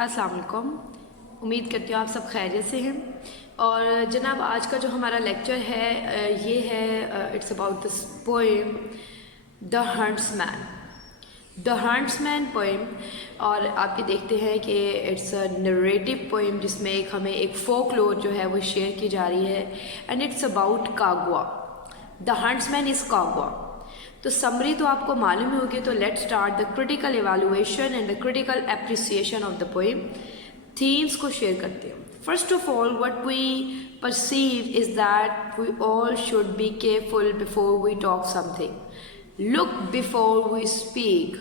अस्सलाम वालेकुम। उम्मीद करती हूँ आप सब खैरियत से हैं। और जनाब आज का जो हमारा लेक्चर है ये है it's about this poem the huntsman. The huntsman poem. और आप ये देखते हैं कि इट्स अ नरेटिव पोएम जिसमें हमें एक फोकलोर जो है वो शेयर की जा रही है and it's about Kagwa. The huntsman is Kagwa. तो समरी तो आपको मालूम ही होगी, तो let's start the critical evaluation and the critical appreciation of the poem. Themes को शेयर करते हैं। First of all what we perceive is that we all should be careful before we talk something. Look before we speak.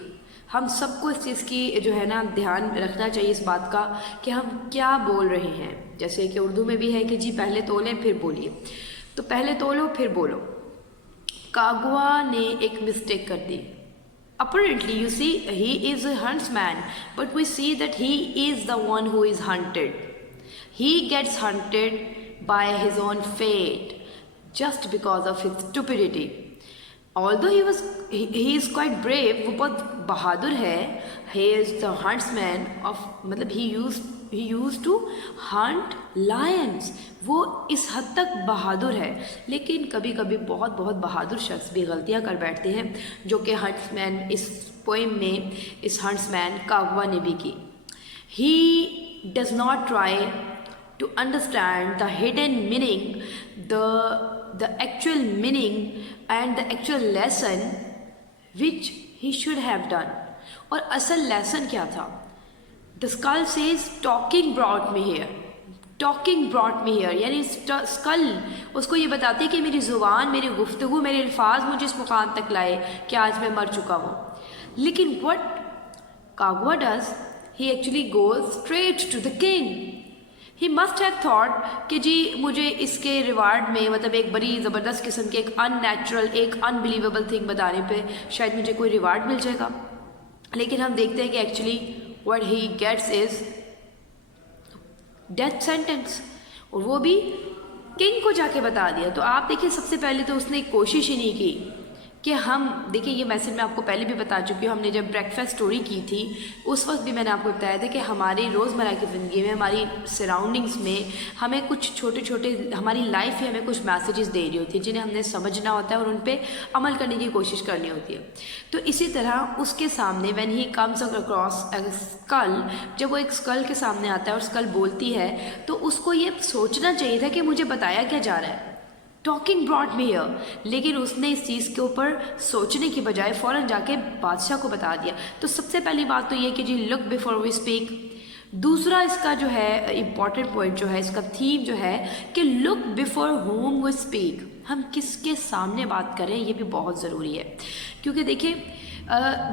हम सबको इस चीज़ की जो है ना ध्यान रखना चाहिए इस बात का कि हम क्या बोल रहे हैं। जैसे कि उर्दू में भी है कि जी पहले तोलें फिर बोलिए, तो पहले तोलो फिर बोलो। कागवा ने एक मिस्टेक कर दी। Apparently, you see, he is a huntsman, but we see that he is the one who is hunted. He gets hunted by his own fate just because of his stupidity. Although he is quite brave, वो बहुत बहादुर है. He is the huntsman of मतलब he used to hunt lions. वो इस हद तक बहादुर है, लेकिन कभी कभी बहुत बहादुर शख्स भी गलतियां कर बैठते हैं, जो कि हंट्समैन इस पोएम में इस हंट्समैन कागवा ने भी की। He does not try to understand the hidden meaning, the actual meaning and the actual lesson which he should have done. और असल लेसन क्या था? The skull says talking brought me here. Talking brought me here यानी school उसको ये बताती है कि मेरी ज़ुबान, मेरी गुफ्तगू, मेरे अल्फाज मुझे इस मुकाम तक लाए कि आज मैं मर चुका हूँ। लेकिन what कागवा does, he actually goes straight to the king. He must have thought कि जी मुझे इसके रिवार्ड में मतलब एक बड़ी ज़बरदस्त किस्म के एक अननेचुरल, एक अनबिलीवेबल थिंग बताने पे शायद मुझे कोई रिवार्ड मिल जाएगा। लेकिन हम देखते हैं कि actually what he gets is death sentence, और वो भी किंग को जाके बता दिया। तो आप देखिए सबसे पहले तो उसने कोशिश ही नहीं की कि हम देखिए, ये मैसेज मैं आपको पहले भी बता चुकी हूँ। हमने जब ब्रेकफास्ट स्टोरी की थी उस वक्त भी मैंने आपको बताया था कि हमारी रोज़मर्रा की ज़िंदगी में, हमारी सराउंडिंग्स में हमें कुछ छोटे छोटे, हमारी लाइफ ही हमें कुछ मैसेजेस दे रही होती है जिन्हें हमने समझना होता है और उन पर अमल करने की कोशिश करनी होती है। तो इसी तरह उसके सामने when he comes across a skull, जब वो एक स्कल के सामने आता है और स्कल बोलती है, तो उसको ये सोचना चाहिए था कि मुझे बताया क्या जा रहा है। टॉकिंग ब्रॉट मी हियर, लेकिन उसने इस चीज़ के ऊपर सोचने की बजाय फ़ौरन जाके बादशाह को बता दिया। तो सबसे पहली बात तो ये कि जी लुक बिफोर वी स्पीक। दूसरा इसका जो है इम्पॉर्टेंट पॉइंट जो है, इसका थीम जो है कि look before home we speak. हम किसके सामने बात करें ये भी बहुत ज़रूरी है, क्योंकि देखिए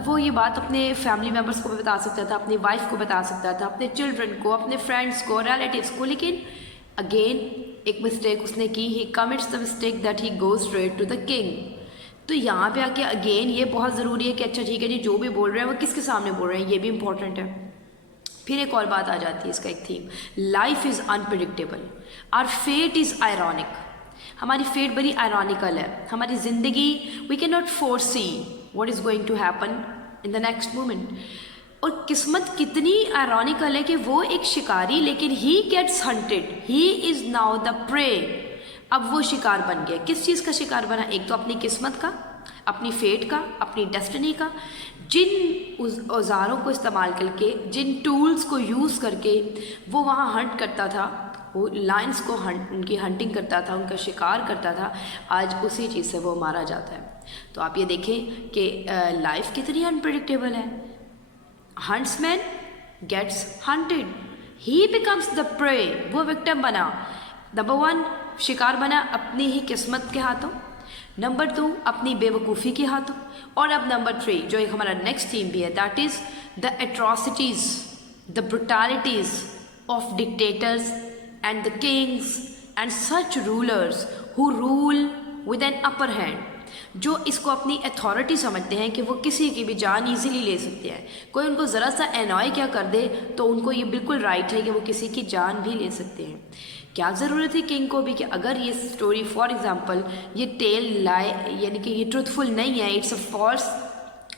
वो ये बात अपने फैमिली मेम्बर्स को भी बता सकता था, अपनी वाइफ को बता सकता था, अपने चिल्ड्रन को, अपने फ्रेंड्स को, रिलेटिव्स को, लेकिन अगेन एक मिस्टेक उसने की। He commits the mistake that he goes straight to the king. तो यहाँ पे आके अगेन ये बहुत ज़रूरी है कि अच्छा ठीक है जी, जो भी बोल रहे हैं वो किसके सामने बोल रहे हैं, ये भी इंपॉर्टेंट है। फिर एक और बात आ जाती है, इसका एक theme, life is unpredictable, our fate is ironic. हमारी फेट बड़ी आयरॉनिकल है। हमारी ज़िंदगी we cannot foresee what is going to happen in the next moment. और किस्मत कितनी आयरॉनिकल है कि वो एक शिकारी, लेकिन he gets hunted, he is now the prey. अब वो शिकार बन गया। किस चीज़ का शिकार बना? एक तो अपनी किस्मत का, अपनी फेट का, अपनी डेस्टिनी का। जिन औजारों को इस्तेमाल करके, जिन टूल्स को यूज़ करके वो वहाँ हंट करता था, वो लायंस को उनकी हंटिंग करता था, उनका शिकार करता था, आज उसी चीज़ से वो मारा जाता है। तो आप ये देखें कि लाइफ कितनी अनप्रिडिक्टेबल है। Huntsman gets hunted, he becomes the prey, वो विक्टिम बना। नंबर 1 शिकार बना अपनी ही किस्मत के हाथों, नंबर 2 अपनी बेवकूफ़ी के हाथों, और अब नंबर 3 जो एक हमारा नेक्स्ट थीम भी है, that is the atrocities, the brutalities of dictators and the kings and such rulers who rule with an upper hand, जो इसको अपनी अथॉरिटी समझते हैं कि वो किसी की भी जान इजीली ले सकते हैं। कोई उनको ज़रा सा एनॉय क्या कर दे तो उनको ये बिल्कुल राइट है कि वो किसी की जान भी ले सकते हैं। क्या ज़रूरत है किंग को भी कि अगर ये स्टोरी फॉर एग्ज़ाम्पल ये टेल लाई यानी कि ये ट्रूथफुल नहीं है, इट्स अ फॉल्स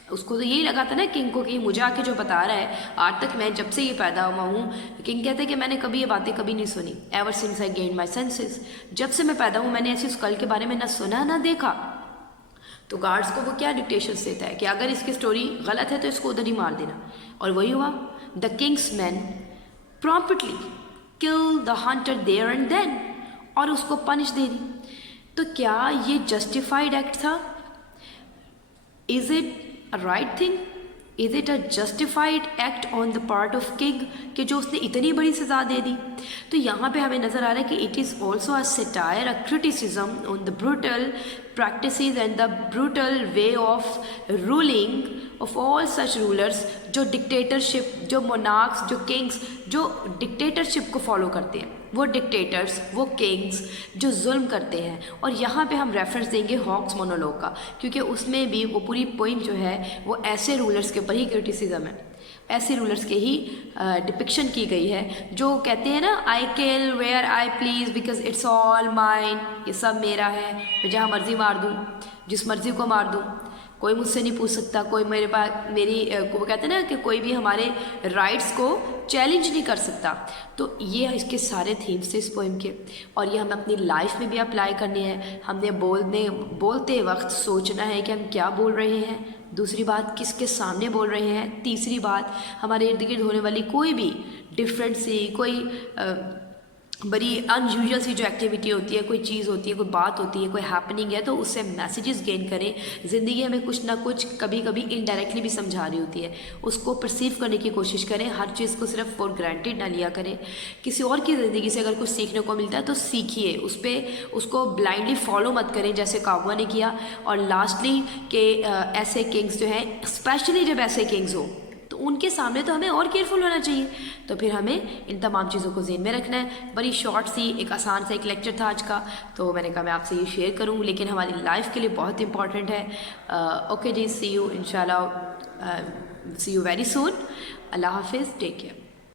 उसको तो यही लगा था ना किंग को कि मुझे आके जो बता रहा है, आज तक मैं जब से ये पैदा हुआ हूँ, किंग कहते हैं कि मैंने कभी ये बातें कभी नहीं सुनी। Ever since I gain my senses, जब से मैं पैदा हूँ मैंने ऐसी स्कल के बारे में ना सुना ना देखा। तो गार्ड्स को वो क्या डिक्टेशंस देता है कि अगर इसकी स्टोरी गलत है तो इसको उधर ही मार देना। और वही हुआ। The king's man promptly kill the hunter there and then, और उसको पनिश दे दी। तो क्या ये जस्टिफाइड एक्ट था? Is it a right thing? Is it a justified act on the part of king कि जो उसने इतनी बड़ी सज़ा दे दी? तो यहाँ पे हमें नज़र आ रहा है कि it is also a satire, a criticism on the brutal practices and the brutal way of ruling of all such rulers जो डिक्टेटरशिप, जो मोनार्क्स, जो किंग्स जो डिक्टेटरशिप को फॉलो करते हैं, वो डिक्टेटर्स, वो किंग्स जो जुल्म करते हैं। और यहाँ पे हम रेफरेंस देंगे हॉक्स मोनोलॉग का, क्योंकि उसमें भी वो पूरी पॉइंट जो है वो ऐसे रूलर्स के ऊपर ही क्रिटिसिज्म है, ऐसे रूलर्स के ही डिपिक्शन की गई है जो कहते हैं ना, I kill where I please because it's all mine, ये सब मेरा है, मैं जहाँ मर्जी मार दूँ, जिस मर्जी को मार दूँ, कोई मुझसे नहीं पूछ सकता, कोई मेरे पास मेरी वो कहते हैं ना कि कोई भी हमारे राइट्स को चैलेंज नहीं कर सकता। तो ये इसके सारे थीम्स थे इस पोइम के, और ये हमें अपनी लाइफ में भी अप्लाई करने हैं। हमने बोलते वक्त सोचना है कि हम क्या बोल रहे हैं, दूसरी बात किसके सामने बोल रहे हैं, तीसरी बात हमारे इर्द गिर्द होने वाली कोई भी डिफरेंट सी, कोई बड़ी अनयूजुअल सी जो एक्टिविटी होती है, कोई चीज़ होती है, कोई बात होती है, कोई हैपनिंग है, तो उससे मैसेजेस गेन करें। ज़िंदगी हमें कुछ ना कुछ कभी कभी इनडायरेक्टली भी समझा रही होती है, उसको परसीव करने की कोशिश करें। हर चीज़ को सिर्फ फॉर ग्रांटेड ना लिया करें। किसी और की ज़िंदगी से अगर कुछ सीखने को मिलता है तो सीखिए, उसको ब्लाइंडली फॉलो मत करें जैसे कागुआ ने किया। और लास्टली के ऐसे किंग्स जो हैं, स्पेशली जब ऐसे किंग्स हो तो उनके सामने तो हमें और केयरफुल होना चाहिए। तो फिर हमें इन तमाम चीज़ों को ज़हन में रखना है। बड़ी शॉर्ट सी एक आसान सा एक लेक्चर था आज का, तो मैंने कहा मैं आपसे ये शेयर करूं, लेकिन हमारी लाइफ के लिए बहुत इंपॉर्टेंट है। ओके जी, सी यू इंशाल्लाह, सी यू वेरी सून। अल्लाह हाफिज़, टेक केयर।